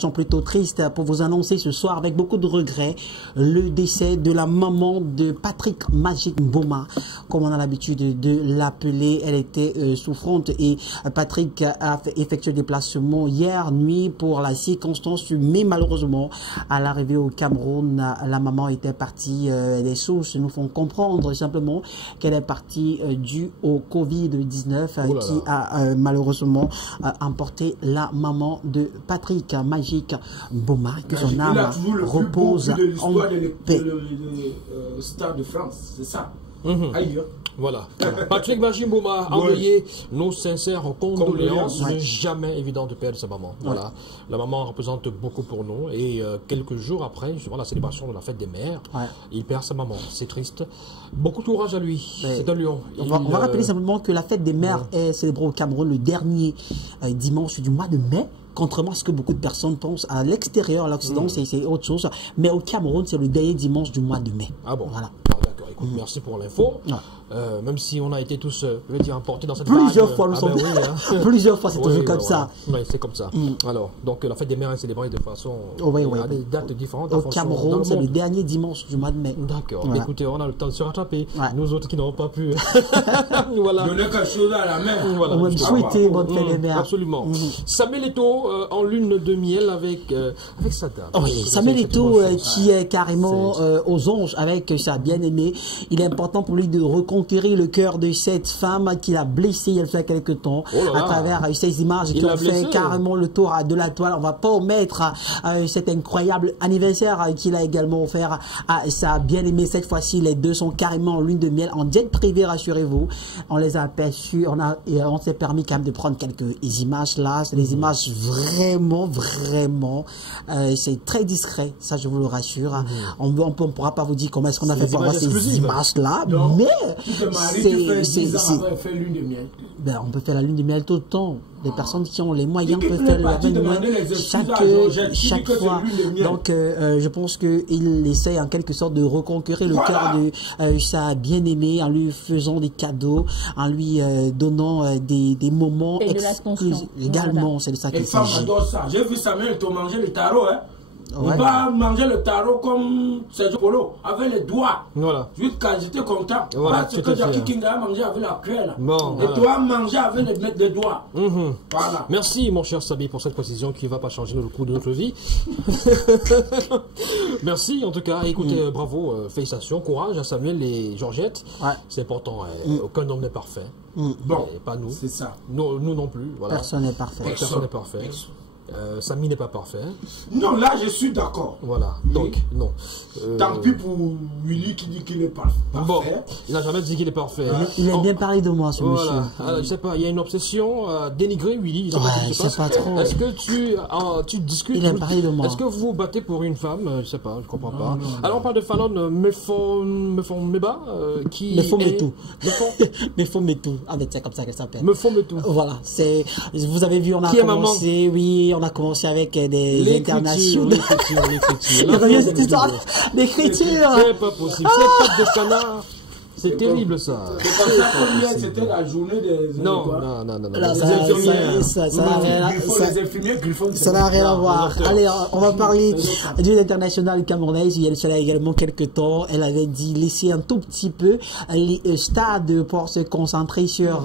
Sont plutôt tristes pour vous annoncer ce soir avec beaucoup de regrets le décès de la maman de Patrick Magic Mboma, comme on a l'habitude de l'appeler. Elle était souffrante et Patrick a effectué des déplacements hier nuit pour la circonstance, mais malheureusement à l'arrivée au Cameroun, la maman était partie. Les sources nous font comprendre simplement qu'elle est partie due au Covid-19 qui a malheureusement emporté la maman de Patrick Magic Mboma, que son âme repose en paix. Le Stade de France, c'est ça. Voilà. Patrick Magic Mboma a envoyé nos sincères condoléances. Ce n'est jamais évident de perdre sa maman. Voilà. La maman représente beaucoup pour nous. Et quelques jours après, justement, la célébration de la fête des mères, il perd sa maman. C'est triste. Beaucoup de courage à lui. C'est un lion. On va rappeler simplement que la fête des mères est célébrée au Cameroun le dernier dimanche du mois de mai. Contrairement à ce que beaucoup de personnes pensent, à l'extérieur, à l'Occident, c'est autre chose. Mais au Cameroun, c'est le dernier dimanche du mois de mai. Ah bon? Voilà. D'accord, écoute, merci pour l'info. Même si on a été tous, je veux dire, emportés dans cette plusieurs vague. fois, nous sommes plusieurs fois, c'est toujours comme ça. Oui, c'est comme ça. Alors, donc la fête des mères est célébrée de façon à des dates différentes. Au Cameroun, c'est le dernier dimanche du mois de mai. D'accord. Écoutez, on a le temps de se rattraper. Nous autres qui n'aurons pas pu. Voilà. Donner quelque chose à la mère. Voilà. On va souhaiter bonne fête des mères. Absolument. Samuel Eto'o en lune de miel avec sa dame. Oui, Samuel Eto'o qui est carrément aux anges avec sa bien-aimée. Il est important pour lui de reconquérir le cœur de cette femme qu'il a blessée il y a quelque temps à travers ces images qui ont fait carrément le tour de la toile. On va pas omettre cet incroyable anniversaire qu'il a également offert à sa bien-aimée. Cette fois-ci, les deux sont carrément en lune de miel, en jet privé, rassurez-vous. On les a aperçus, on s'est permis quand même de prendre quelques images là. C'est des images vraiment, c'est très discret, ça je vous le rassure. On ne pourra pas vous dire comment est-ce qu'on a fait pour avoir ces images-là, mais on peut faire la lune de miel tout le temps. Les personnes qui ont les moyens peuvent faire la lune de miel chaque fois. Donc, je pense qu'il essaie en quelque sorte de reconquérir le cœur de sa bien-aimée en lui faisant des cadeaux, en lui donnant des moments exclusifs. Également, c'est de ça qu'il s'agit. J'adore ça. J'ai vu Samuel te manger le tarot, hein. On va manger le tarot comme Sergio Polo, avec les doigts. Voilà. Jusqu'à j'étais content. Voilà, parce que Jackie King a mangé avec la cuillère. Et toi, manger avec les doigts. Voilà. Merci, mon cher Sabi, pour cette précision qui ne va pas changer le cours de notre vie. Merci, en tout cas. Écoutez, bravo, félicitations, courage à Samuel et Georgette. C'est important. Aucun homme n'est parfait. Bon, pas nous. C'est ça. Nous non plus. Voilà. Personne n'est parfait. Personne n'est parfait. Samy n'est pas parfait. Non, là je suis d'accord. Voilà, donc non. Tant pis pour Willy qui dit qu'il est parfait. Bon, il n'a jamais dit qu'il est parfait. Il aime bien parler de moi, ce monsieur. Alors, je sais pas, il y a une obsession à dénigrer Willy. Je sais pas trop. Est-ce que tu discutes? Il aime parler de moi. Est-ce que vous vous battez pour une femme? Je sais pas, je comprends pas. Alors on parle de Fallon Mefon-Meba qui Mefon-Metou. Mefon-Metou. Ah, mais c'est comme ça qu'elle s'appelle. Mefon-Metou. Voilà, c'est. Vous avez vu, on a commencé. Oui, on a commencé avec des internationaux. L'écriture. Cette histoire d'écriture. C'est pas possible. C'est pas de canard. C'est terrible ça. C'était la journée des non. Ça n'a rien à voir. Allez, on va parler d'une internationale camerounaise. Il y a également quelques temps. Elle avait dit laisser un tout petit peu les stades pour se concentrer sur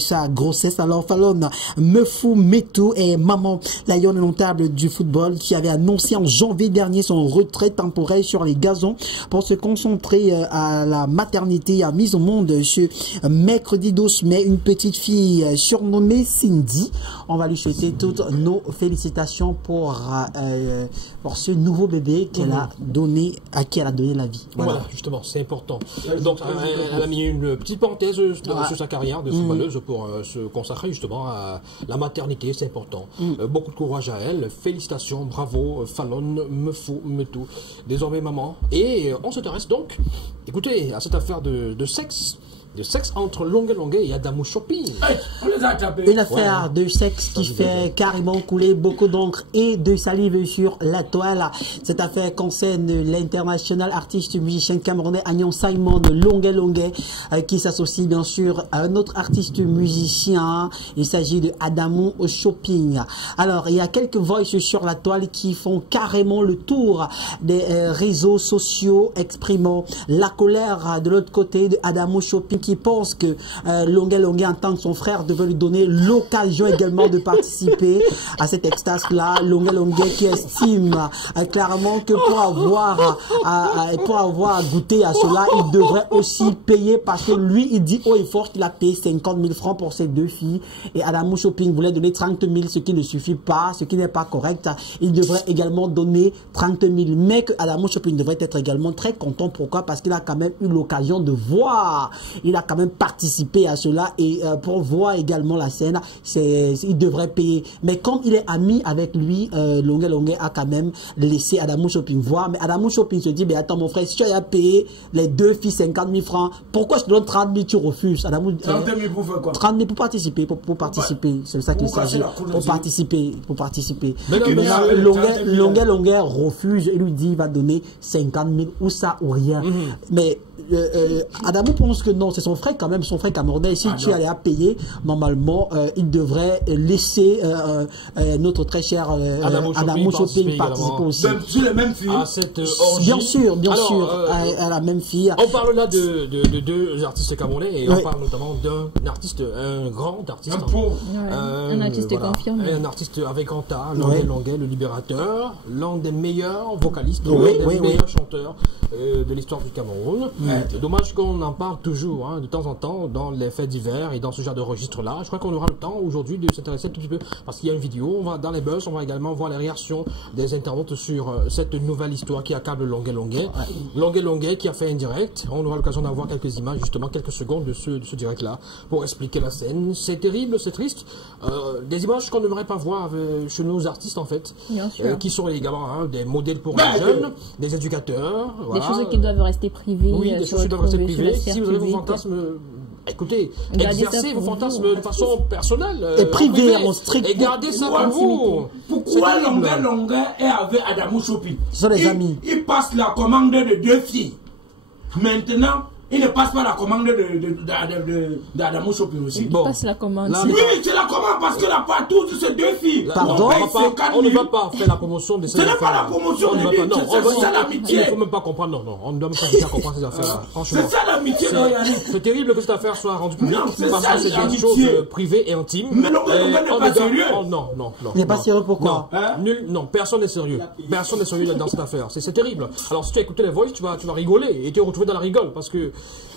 sa grossesse. Alors Fallon Mefon-Metou est maman lionne notable du football qui avait annoncé en janvier dernier son retrait temporaire sur les gazons pour se concentrer à la maternité, a mis au monde ce mercredi 12 mai une petite fille surnommée Cindy. On va lui souhaiter toutes nos félicitations pour ce nouveau bébé qu'elle a donné, à qui elle a donné la vie. Voilà, justement, c'est important. Donc, elle a mis une petite parenthèse sur sa carrière de footballeuse pour se consacrer justement à la maternité, c'est important. Beaucoup de courage à elle, félicitations, bravo, Fallon Mefon-Metou, désormais maman. Et on s'intéresse donc, écoutez, à cette affaire de sexe de sexe entre Longue et Adamo Shopping. Hey, on les a tapés. Une affaire de sexe qui fait carrément couler beaucoup d'encre et de salive sur la toile. Cette affaire concerne l'international artiste musicien camerounais Agnon Simon Longue qui s'associe bien sûr à un autre artiste musicien. Il s'agit de Adamo Shopping. Alors, il y a quelques voices sur la toile qui font carrément le tour des réseaux sociaux exprimant la colère de l'autre côté de Adamo Shopping qui pense que Longue en tant que son frère devait lui donner l'occasion également de participer à cette extase-là. Longue qui estime clairement que pour avoir goûté à cela, il devrait aussi payer parce que lui, il dit haut et fort qu'il a payé 50 000 francs pour ses deux filles et Adamo Shopping voulait donner 30 000, ce qui ne suffit pas, ce qui n'est pas correct. Il devrait également donner 30 000, mais que Adamo Shopping devrait être également très content. Pourquoi? Parce qu'il a quand même eu l'occasion de voir, il a quand même participé à cela et pour voir également la scène, il devrait payer. Mais comme il est ami avec lui, Longue a quand même laissé Adamo Shopping voir. Mais Adamo Shopping se dit, mais attends mon frère, si tu as payé les deux filles 50 000 francs, pourquoi je te donne 30 000, tu refuses? 30 000 pour faire quoi? 30 000 pour participer, pour participer. Ouais. C'est ça qu'il s'agit. Pour participer. Mais Longue refuse et lui dit, il va donner 50 000 ou ça ou rien. Mais Adamo pense que non, c'est son frère quand même, son frère camerounais. Si tu allais à payer, normalement, il devrait laisser notre très cher Adamo Shopping participer aussi. Sur les mêmes filles. À cette orgie. Bien sûr, à la même fille. On parle là de deux artistes camerounais et on parle notamment d'un artiste, un grand artiste. Un artiste confirmé. Un artiste avec Anta, Longue, le libérateur, l'un des meilleurs vocalistes, l'un des meilleurs chanteurs de l'histoire du Cameroun. C'est dommage qu'on en parle toujours, de temps en temps, dans les faits divers et dans ce genre de registre-là. Je crois qu'on aura le temps aujourd'hui de s'intéresser un tout petit peu, parce qu'il y a une vidéo, on va dans les buzz, on va également voir les réactions des internautes sur cette nouvelle histoire qui accable Longue qui a fait un direct. On aura l'occasion d'avoir quelques images, justement, quelques secondes de ce direct-là, pour expliquer la scène. C'est terrible, c'est triste. Des images qu'on n'aimerait pas voir chez nos artistes, en fait, qui sont également des modèles pour les jeunes, des éducateurs. Des choses qui doivent rester privées. Oui, des choses qui doivent rester privées. Si vous avez vos fantasmes, écoutez, exercez vos fantasmes de façon personnelle. Et privée, en strict. Et gardez ça pour vous. Pourquoi Longue est avec Adamo Shopping? Ce sont des amis. Il passe la commande de deux filles. Maintenant, il ne passe pas la commande d'Adamo Shopping aussi. Il passe la commande. Oui, c'est la commande parce que la part tous de ces deux filles. Pardon? On ne va pas faire la promotion de ces affaires. Ce n'est pas la promotion, c'est ça l'amitié. Il ne faut même pas comprendre, non, on ne doit même pas bien comprendre ces affaires. Franchement. C'est ça l'amitié, c'est terrible que cette affaire soit rendue publique parce que c'est des choses privées et intimes. Mais non, on n'est pas sérieux. Non. Il n'est pas sérieux, pourquoi? Non, personne n'est sérieux. Personne n'est sérieux dans cette affaire. C'est terrible. Alors si tu as écouté les voix, tu vas rigoler et te retrouver dans la rigole parce que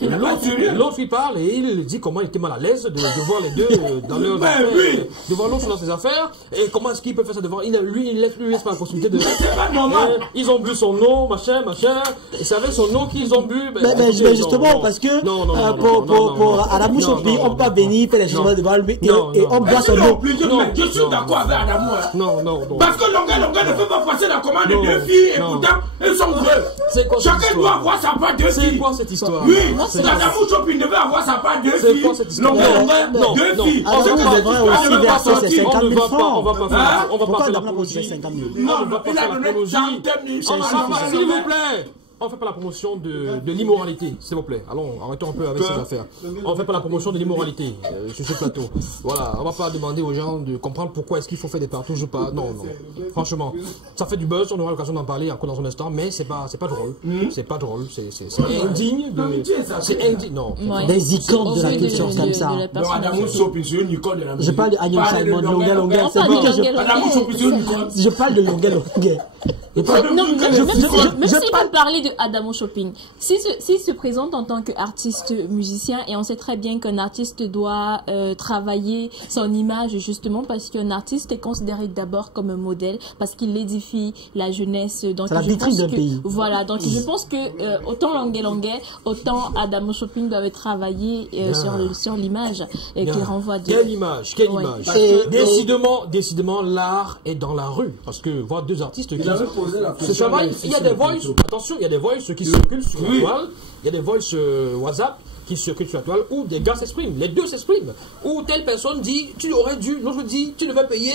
l'autre il parle et il dit comment il était mal à l'aise de voir les deux dans leurs affaires, de voir l'autre dans ses affaires et comment est-ce qu'il peut faire ça devant lui il laisse pas la possibilité de ils ont bu son eau machin et c'est avec son eau qu'ils ont bu mais justement parce que pour Adamo Shopping on peut pas venir faire les choses devant lui et on boit son eau. Je suis d'accord avec Adamo. Non. Parce que Longue ne peut pas passer la commande de deux filles et pourtant elles sont vraies. Chacun doit avoir sa part de filles. C'est quoi cette histoire? Oui. Adamo Shopping devait avoir sa part de filles. Longue, deux filles. Adamo aussi verser ses 50 000 francs. On va pas faire l'apologie. Non, il a donné 30 000. S'il vous plaît. On ne fait pas la promotion de l'immoralité, s'il vous plaît. Allons, arrêtons un peu avec ces affaires. On ne fait pas la promotion de l'immoralité sur ce plateau. Voilà, on ne va pas demander aux gens de comprendre pourquoi est-ce qu'il faut faire des partouches ou pas. Non. Franchement, ça fait du buzz, on aura l'occasion d'en parler encore dans un instant, mais c'est pas drôle. C'est pas drôle, c'est indigne de... C'est indigne, non. Des icônes de la culture comme ça. Non, Adamo Shopping, c'est une icône de la musique. Je parle de Agnon Simon, Longue. C'est lui que je parle de Longue. Même s'il peut parler de Adamo Shopping, s'il se présente en tant qu'artiste musicien, et on sait très bien qu'un artiste doit travailler son image justement parce qu'un artiste est considéré d'abord comme un modèle parce qu'il édifie la jeunesse. Donc c'est la vitrine d'un pays. Voilà, donc je pense que autant Longue, autant Adamo Shopping doivent travailler sur l'image qui renvoie de... Quelle image. Décidément, l'art est dans la rue parce que voir deux artistes qui se travaillent, il y a des voices, attention, il y a des voices qui circulent sur la toile, il y a des voices WhatsApp qui circulent sur la toile où des gars s'expriment, les deux s'expriment. Où telle personne dit tu aurais dû, l'autre dit tu devais payer.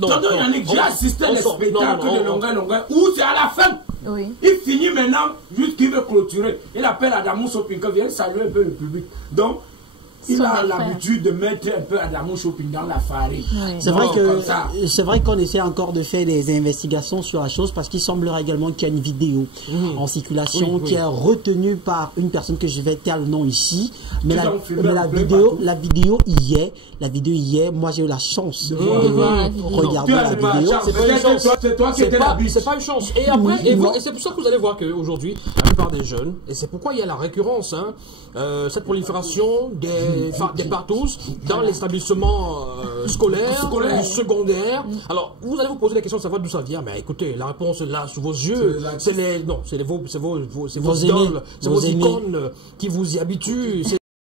Yannick, j'ai assisté à des spectacles de longueur où c'est à la fin. Oui. Il finit maintenant, juste qu'il veut clôturer. Il appelle Adamo Shopping, il vient saluer un peu le public. Donc, il a l'habitude de mettre un peu Adamo Shopping dans la farine. Oui. C'est vrai qu'on essaie encore de faire des investigations sur la chose parce qu'il semblerait également qu'il y a une vidéo en circulation qui est retenue par une personne que je vais taire le nom ici. Mais la vidéo y est. La vidéo y est. Moi, j'ai eu la chance de regarder la vidéo. C'est pas une chance. C'est toi qui étais la biche. C'est pas une chance. Et après, et c'est pour ça que vous allez voir qu'aujourd'hui, la plupart des jeunes, et c'est pourquoi il y a la récurrence, cette prolifération des partous dans l'établissement scolaire, secondaire. Alors, vous allez vous poser la question de savoir d'où ça vient. Mais écoutez, la réponse là, sous vos yeux, c'est vos idoles, c'est vos icônes qui vous y habituent.